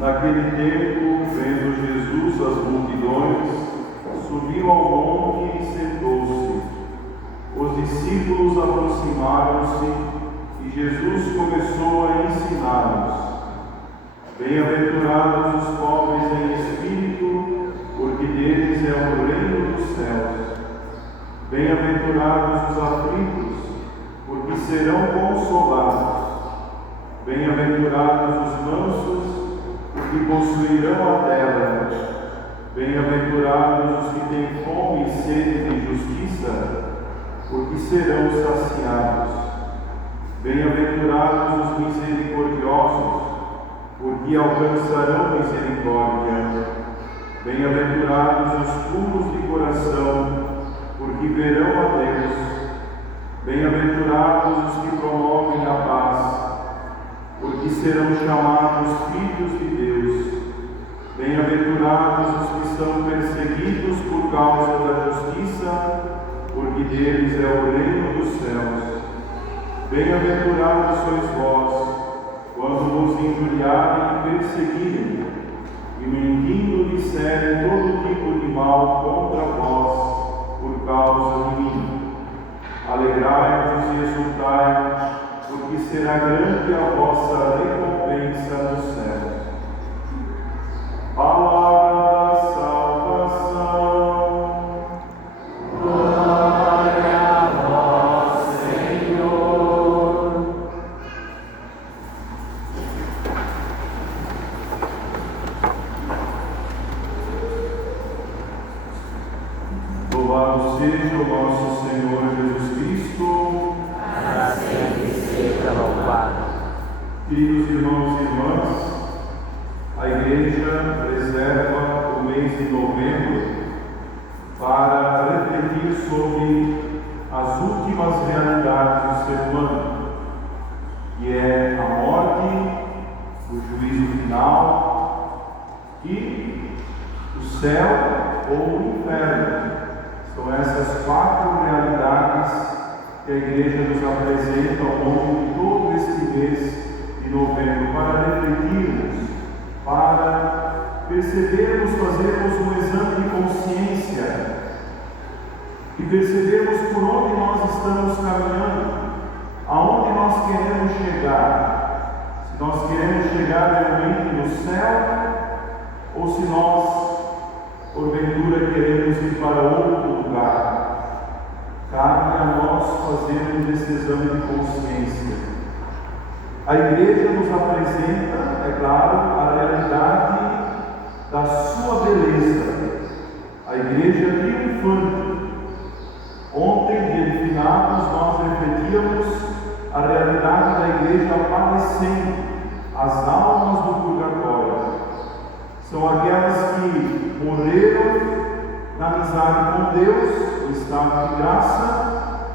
Naquele tempo, vendo Jesus as multidões, subiu ao monte e sentou-se. Os discípulos aproximaram-se e Jesus começou a ensiná-los. Bem-aventurados os pobres em espírito, porque deles é o reino dos céus. Bem-aventurados os aflitos, porque serão consolados. Bem-aventurados os mansos, porque possuirão a terra. Bem-aventurados os que têm fome e sede de justiça, porque serão saciados. Bem-aventurados os misericordiosos, porque alcançarão misericórdia. Bem-aventurados os puros de coração, porque verão a Deus. Bem-aventurados os que promovem a paz, porque serão chamados filhos de Deus. Bem-aventurados os que são perseguidos por causa da justiça, porque deles é o reino dos céus. Bem-aventurados sois vós, quando vos injuriarem e perseguirem, e mentindo disserem todo tipo de mal contra vós, por causa de mim. Alegrai-vos e exultai, porque será grande a vossa recompensa nos céus. Palavra da salvação. Glória a vós, Senhor. Louvado seja o nosso Senhor Jesus Cristo. Para sempre seja louvado. Queridos irmãos e irmãs, a Igreja reserva o mês de novembro para refletir sobre as últimas realidades do ser humano, que é a morte, o juízo final e o céu ou o inferno. São essas quatro realidades que a Igreja nos apresenta ao longo de todo este mês de novembro, para refletirmos, para percebermos, fazermos um exame de consciência e percebermos por onde nós estamos caminhando, aonde nós queremos chegar. Se nós queremos chegar realmente no céu ou se nós, porventura, queremos ir para outro lugar. Cabe a nós fazermos esse exame de consciência. A Igreja nos apresenta, é claro, a realidade da sua beleza. A Igreja triunfante. Ontem, dia de finados, pecados, nós refletíamos a realidade da igreja padecendo, as almas do purgatório. São aquelas que morreram na amizade com Deus, no estado de graça,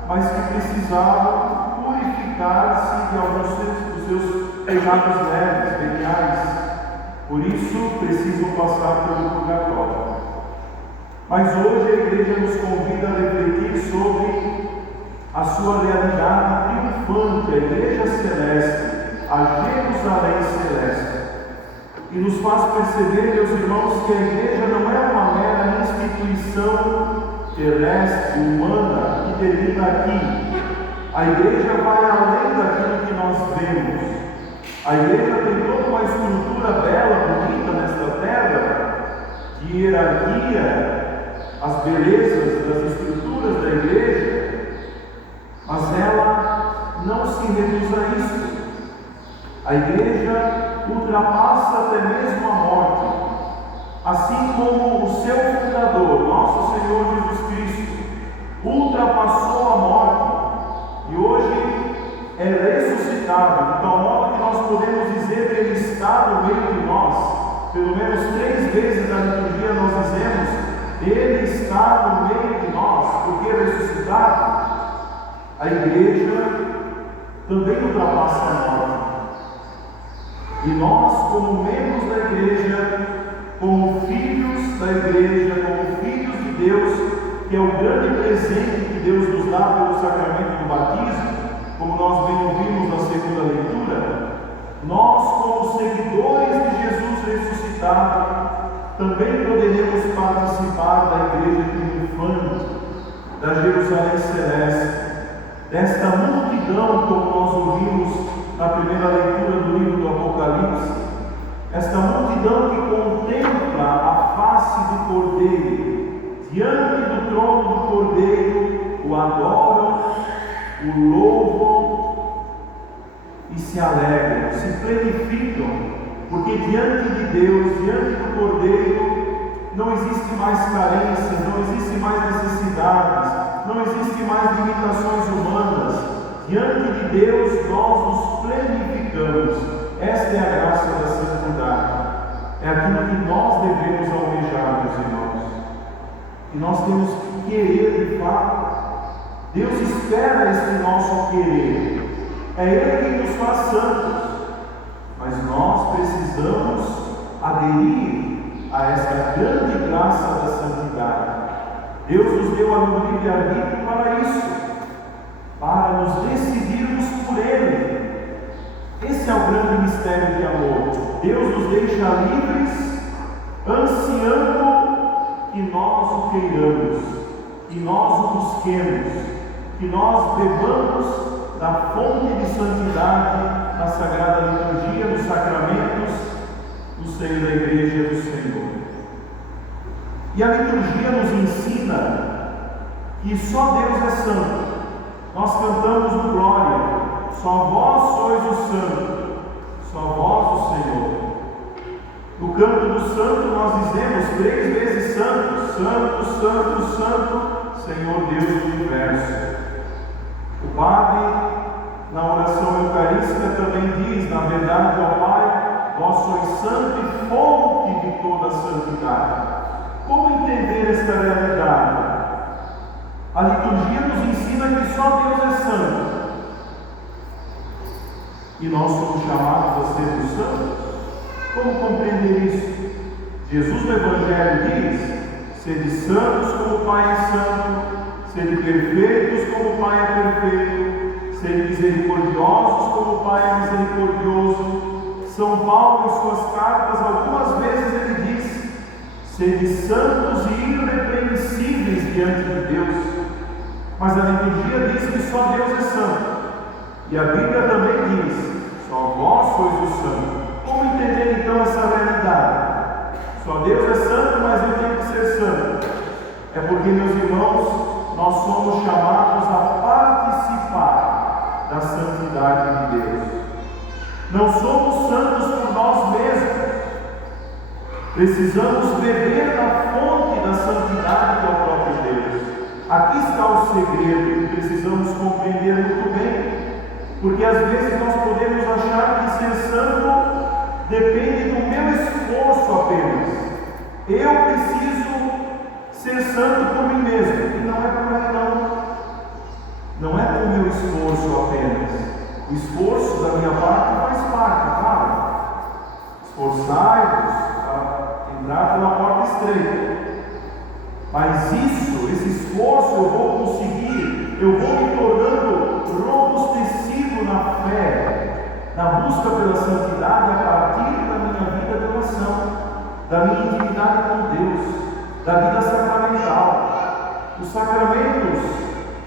mas que precisavam purificar-se de alguns dos seus pecados leves, veniais. Por isso, precisam passar pelo purgatório. Mas hoje a igreja nos convida a refletir sobre a sua realidade triunfante, a igreja celeste, a Jerusalém celeste. E nos faz perceber, meus irmãos, que a igreja não é uma mera instituição terrestre, humana, que termina aqui. A igreja vai além daquilo que nós vemos. A igreja tem toda uma estrutura bela, bonita nesta terra, de hierarquia, as belezas das estruturas da igreja, mas ela não se reduz a isso. A igreja ultrapassa até mesmo a morte, assim como o seu fundador, nosso Senhor Jesus Cristo, ultrapassou a morte e hoje é ressuscitado, de tal modo que nós podemos dizer que Ele está no meio de nós. Pelo menos 3 vezes na liturgia nós dizemos: Ele está no meio de nós, porque ressuscitado. A igreja também ultrapassa a morte. E nós, como membros da igreja, como filhos da igreja, como filhos de Deus, que é o grande presente que Deus nos dá pelo sacramento do batismo, como nós bem ouvimos na segunda leitura, nós, como seguidores de Jesus ressuscitado, também poderemos participar da igreja triunfante, da Jerusalém celeste, desta multidão, como nós ouvimos na primeira leitura do livro do Apocalipse, esta multidão que contempla a face do Cordeiro, diante do trono do Cordeiro, o adoram, o louvam e se alegram, se plenificam, porque diante de Deus, diante do Cordeiro, não existe mais carências, não existe mais necessidades, não existe mais limitações humanas. Diante de Deus nós nos plenificamos. Esta é a graça da santidade. É aquilo que nós devemos almejar, meus irmãos. E nós temos que querer de fato. Deus espera este nosso querer. É Ele quem nos faz santos. Mas nós precisamos aderir a esta grande graça da santidade. Deus nos deu a livre-arbítrio para isso, para nos decidirmos por Ele. Esse é o grande mistério de amor. Deus nos deixa livres, ansiando que nós o queiramos, que nós o busquemos, que nós bebamos da fonte de santidade na Sagrada Liturgia, nos sacramentos, no seio da Igreja do Senhor. E a liturgia nos ensina que só Deus é santo. Nós cantamos no Glória: só vós sois o santo, só vós o Senhor. No canto do santo nós dizemos 3 vezes santo, santo, santo, santo, Senhor Deus do universo. O Padre, na oração eucarística, também diz: na verdade, ó Pai, vós sois santo e fonte de toda a santidade. Como entender esta realidade? A liturgia nos ensina que só Deus é santo. E nós somos chamados a sermos santos. Como compreender isso? Jesus no Evangelho diz: sede santos como o Pai é santo, sede perfeitos como o Pai é perfeito, sede misericordiosos como o Pai é misericordioso. São Paulo, em suas cartas, algumas vezes ele diz: sede santos e irrepreensíveis diante de Deus. Mas a liturgia diz que só Deus é santo. E a Bíblia também diz: só vós sois o santo. Como entender então essa realidade? Só Deus é santo, mas eu tenho que ser santo. É porque, meus irmãos, nós somos chamados a participar da santidade de Deus. Não somos santos por nós mesmos. Precisamos beber da fonte da santidade que é o próprio Deus. Aqui está o segredo que precisamos compreender muito bem, porque às vezes nós podemos achar que ser santo depende do meu esforço apenas. Eu preciso ser santo por mim mesmo, e não é por aí não. Não é com o meu esforço apenas. O esforço da minha parte faz parte, claro. Esforçai-vos a entrar pela porta estreita. Mas esse esforço eu vou conseguir, eu vou me tornando robustecido na fé, na busca pela santidade a partir da minha vida de oração, da minha intimidade com Deus, da vida sacramental. Os sacramentos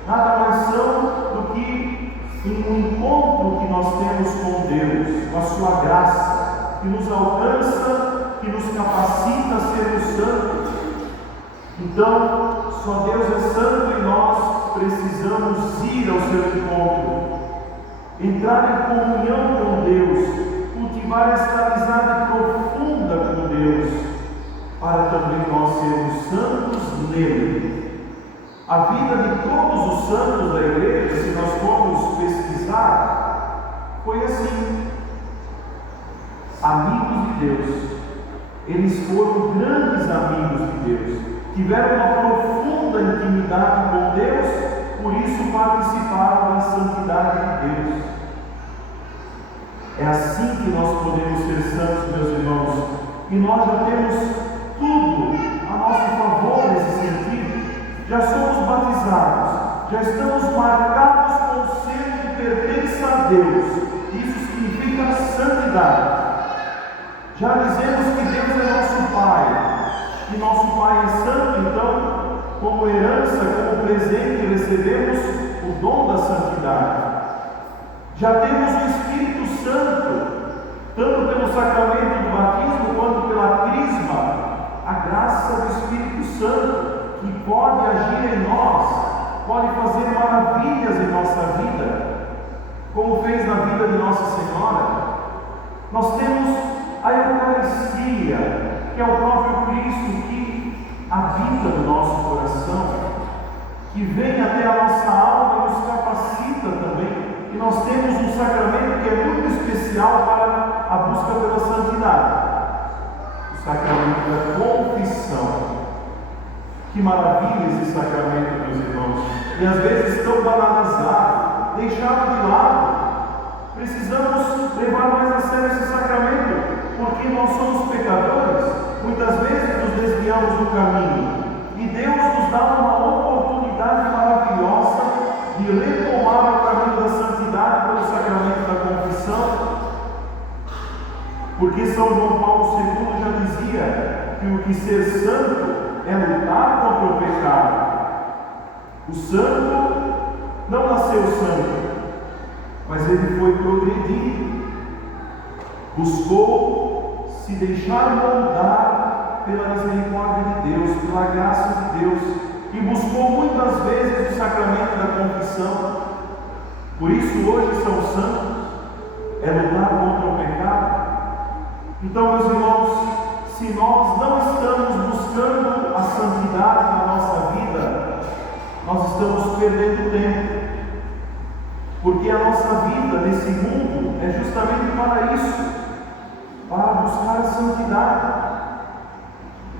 nada mais são do que um encontro que nós temos com Deus, com a sua graça, que nos alcança, que nos capacita a sermos santos. Então, só Deus é santo e nós precisamos ir ao seu encontro, entrar em comunhão com Deus, cultivar esta amizade profunda com Deus, para também nós sermos santos nele. A vida de todos os santos da igreja, se nós formos pesquisar, foi assim: amigos de Deus. Eles foram grandes amigos de Deus, tiveram uma profunda intimidade com Deus, por isso participaram da santidade de Deus. É assim que nós podemos ser santos, meus irmãos, e nós já temos tudo a nosso favor nesse sentido. Já somos batizados, já estamos marcados com o selo que pertence a Deus. Isso significa santidade. Já dizemos que Deus é nosso Pai, e nosso Pai é santo, então, como herança, como presente, recebemos o dom da santidade. Já temos o Espírito Santo, tanto pelo sacramento do batismo quanto pela crisma, a graça do Espírito Santo, que pode agir em nós, pode fazer maravilhas em nossa vida, como fez na vida de Nossa Senhora. Nós temos a Eucaristia, que é o próprio Cristo que habita no nosso coração, que vem até a nossa alma e nos capacita também. E nós temos um sacramento que é muito especial para a busca pela santidade, o sacramento da confissão. Que maravilha esse sacramento, meus irmãos, e às vezes tão banalizado, deixado de lado. Precisamos levar mais a sério esse sacramento, porque nós somos pecadores, muitas vezes nos desviamos do caminho, e Deus nos dá uma oportunidade maravilhosa de retomar o caminho da santidade pelo sacramento da confissão, porque São João Paulo II já dizia que o que ser santo é lutar contra o pecado. O santo não nasceu santo, mas ele foi progredindo, buscou se deixar moldar pela misericórdia de Deus, pela graça de Deus, e buscou muitas vezes o sacramento da confissão. Por isso hoje São Santos é lutar contra o pecado. Então, meus irmãos, se nós não estamos buscando a santidade na nossa vida, nós estamos perdendo tempo, porque a nossa vida nesse mundo é justamente para isso, para buscar a santidade.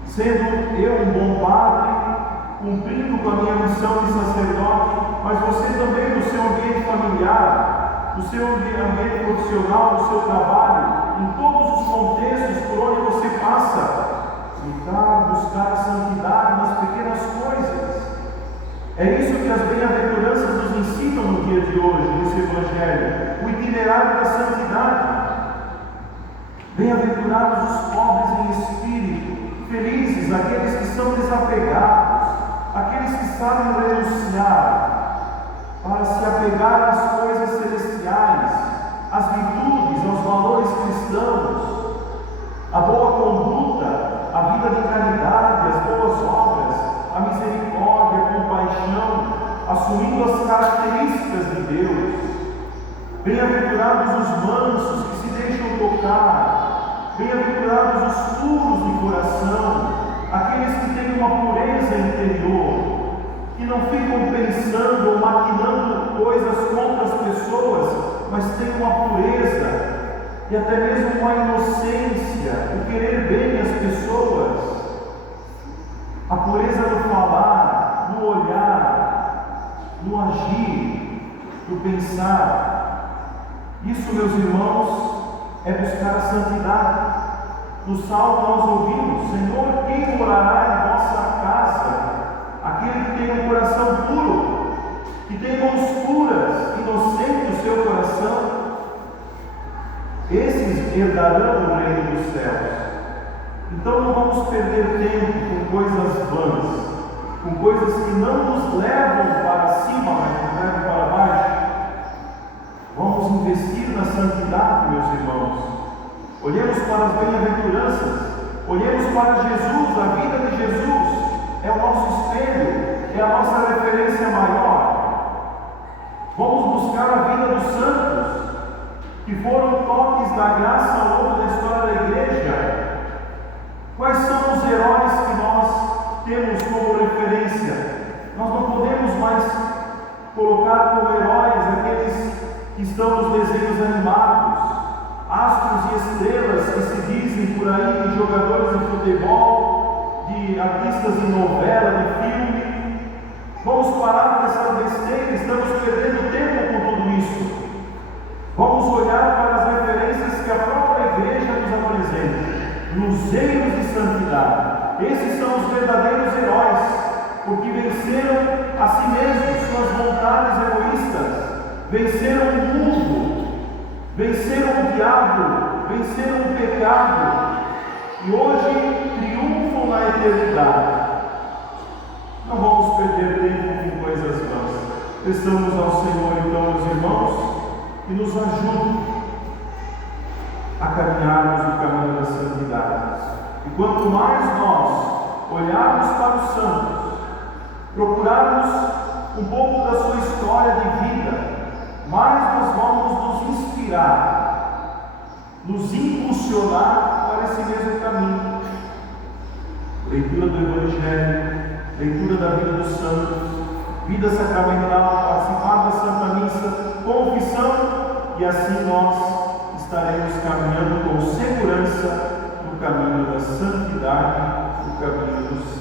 Sendo eu um bom padre, cumprindo com a minha missão de sacerdote, mas você também no seu ambiente familiar, no seu ambiente profissional, no seu trabalho, em todos os contextos por onde você passa, lutar, buscar a santidade nas pequenas coisas. É isso que as bem-aventuranças nos ensinam no dia de hoje, nesse Evangelho, o itinerário da santidade. Bem-aventurados os pobres em espírito, felizes aqueles que são desapegados, aqueles que sabem renunciar para se apegar às coisas celestiais, às virtudes, aos valores cristãos, a boa conduta, a vida de caridade, as boas obras, a misericórdia, a compaixão, assumindo as características de Deus. Bem-aventurados os mansos que se deixam tocar, bem-aventurados os puros de coração, aqueles que têm uma pureza interior. que não ficam pensando ou maquinando coisas contra as pessoas, mas têm uma pureza e até mesmo uma inocência, o querer bem às pessoas, a pureza no falar, no olhar, no agir, no pensar. Isso, meus irmãos, é buscar a santidade. No Salmo nós ouvimos: Senhor, quem morará em vossa casa? Aquele que tem um coração puro, que tem mãos puras, inocente o seu coração. Esses herdarão o reino dos céus. Então não vamos perder tempo com coisas vãs, com coisas que não nos levam para cima, mas nos levam para baixo. Vamos investir na santidade, meus irmãos. Olhemos para as bem-aventuranças, olhemos para Jesus, a vida de Jesus é o nosso espelho, é a nossa referência maior. Vamos buscar a vida dos santos, que foram toques da graça ao longo da história da igreja. Quais são os heróis que nós temos como referência? Nós não podemos mais colocar como heróis aqueles que estão nos desenhos animados, astros e estrelas que se dizem por aí de jogadores de futebol, de artistas em novela, de filme. Vamos parar com essa besteira, estamos perdendo tempo com tudo isso. Vamos olhar para as referências que a própria igreja nos apresenta, luzeiros de santidade. Esses são os verdadeiros heróis, porque venceram a si mesmos, suas vontades egoístas, venceram o mundo, venceram o diabo, venceram o pecado e hoje triunfam na eternidade. Não vamos perder tempo com coisas vãs. Peçamos ao Senhor, então, meus irmãos, que nos ajude a caminharmos no caminho da santidade. E quanto mais nós olharmos para os santos, procurarmos um pouco da sua história de vida, mais nós vamos nos inspirar, nos impulsionar para esse mesmo caminho. Leitura do Evangelho, leitura da vida dos santos, vida sacramental, participar da Santa Missa, confissão, e assim nós estaremos caminhando com segurança no caminho da santidade, no caminho do céu.